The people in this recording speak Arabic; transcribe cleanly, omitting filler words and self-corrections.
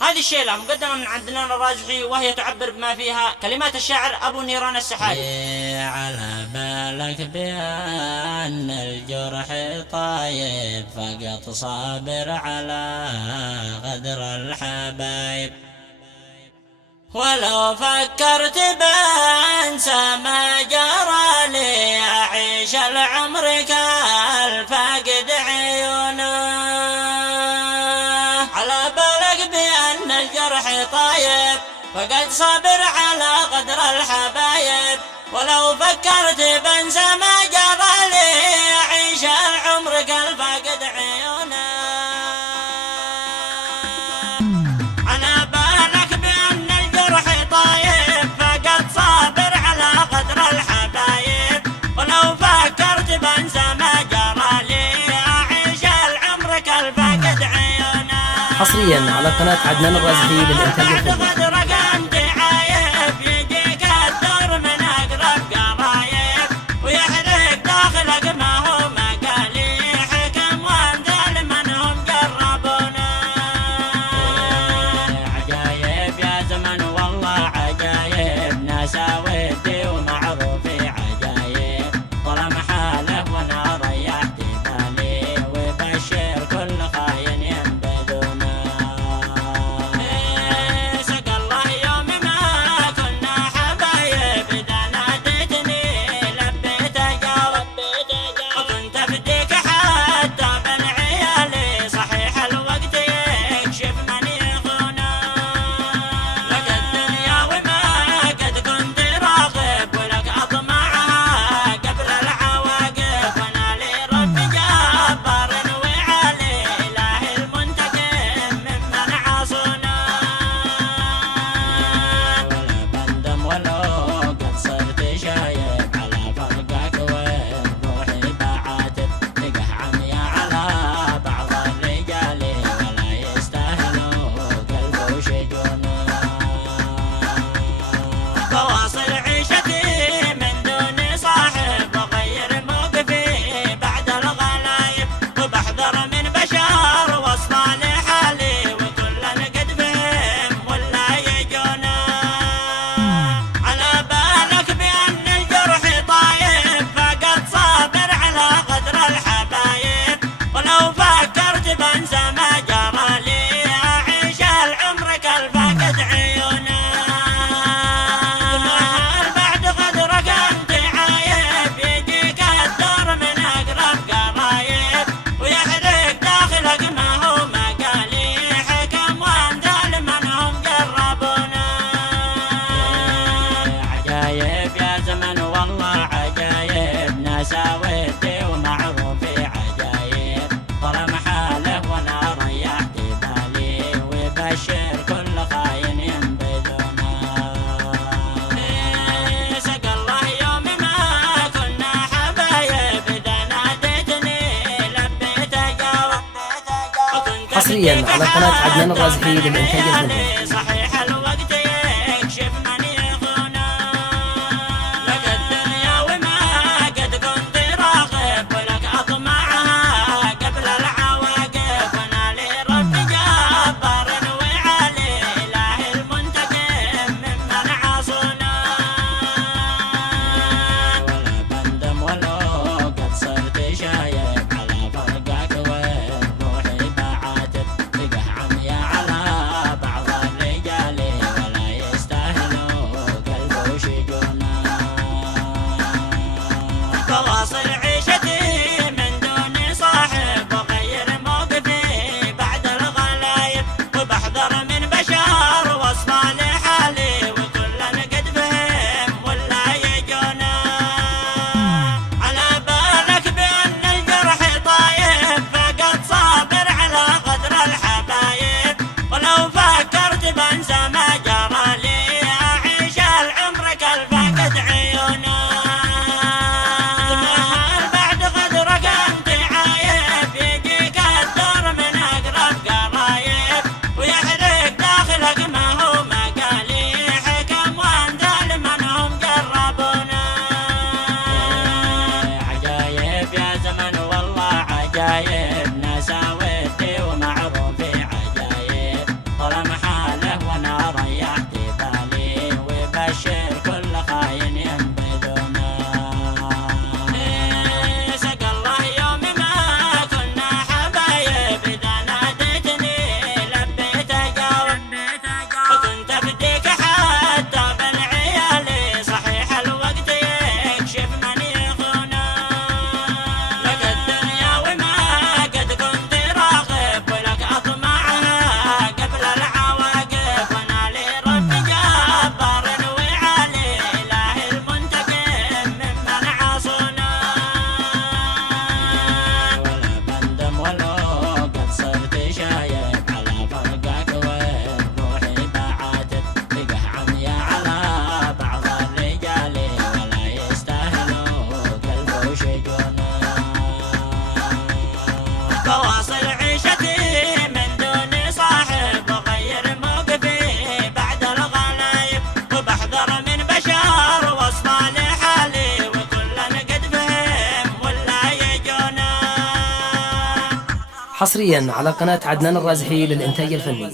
هذه الشيلة مقدمة من عدنان الرازحي، وهي تعبر بما فيها كلمات الشاعر أبو نيران السحائي. على بالك بأن الجرح طايب، فقط صابر على غدر الحبايب. ولو فكرت بأنسى ما جرى لي، أعيش العمر كالفاقد عيونه. على بالك بأن الجرح طايب، فقد صبر على قدر الحبايب. ولو فكرت بأنسى ما جرى لي، أعيش العمر كالفاقد عيونه. على بالك بأن الجرح طايب، فقد صابر على قدر الحبايب. ولو فكرت بأنسى ما جرى لي، أعيش العمر كالفاقد عيونه. حصريا على قناة عدنان الرازحي للإنتاج الفني. حصريا على قناة عدنان الرازحي للإنتاج الفني. حصريا على قناة عدنان الرازحي للإنتاج الفني.